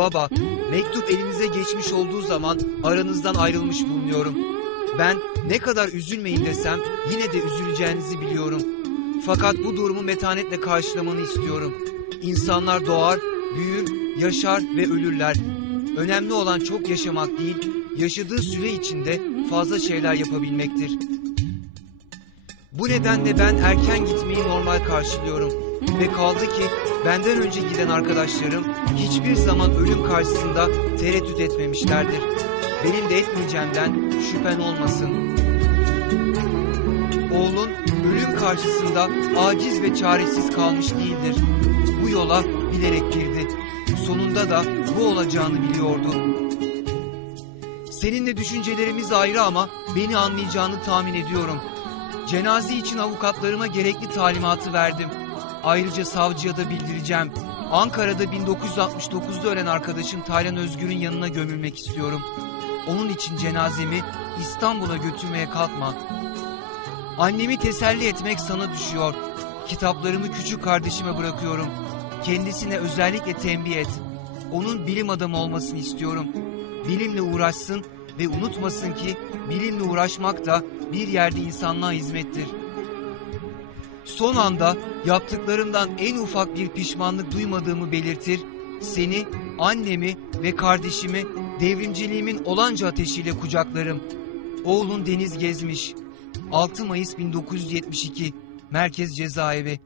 Baba, mektup elinize geçmiş olduğu zaman aranızdan ayrılmış bulunuyorum. Ben ne kadar üzülmeyin desem yine de üzüleceğinizi biliyorum. Fakat bu durumu metanetle karşılamanı istiyorum. İnsanlar doğar, büyür, yaşar ve ölürler. Önemli olan çok yaşamak değil, yaşadığı süre içinde fazla şeyler yapabilmektir. Bu nedenle ben erken gitmeyi normal karşılıyorum. Ve kaldı ki benden önce giden arkadaşlarım hiçbir zaman ölüm karşısında tereddüt etmemişlerdir. Benim de etmeyeceğimden şüphen olmasın. Oğlun ölüm karşısında aciz ve çaresiz kalmış değildir. Bu yola bilerek girdi. Sonunda da bu olacağını biliyordu. Seninle düşüncelerimiz ayrı ama beni anlayacağını tahmin ediyorum. Cenaze için avukatlarıma gerekli talimatı verdim. Ayrıca savcıya da bildireceğim. Ankara'da 1969'da ölen arkadaşım Taylan Özgür'ün yanına gömülmek istiyorum. Onun için cenazemi İstanbul'a götürmeye kalkma. Annemi teselli etmek sana düşüyor. Kitaplarımı küçük kardeşime bırakıyorum. Kendisine özellikle tembih et. Onun bilim adamı olmasını istiyorum. Bilimle uğraşsın ve unutmasın ki bilimle uğraşmak da bir yerde insanlığa hizmettir. Son anda yaptıklarımdan en ufak bir pişmanlık duymadığımı belirtir, seni, annemi ve kardeşimi devrimciliğimin olanca ateşiyle kucaklarım. Oğlun Deniz Gezmiş 6 Mayıs 1972 Merkez Cezaevi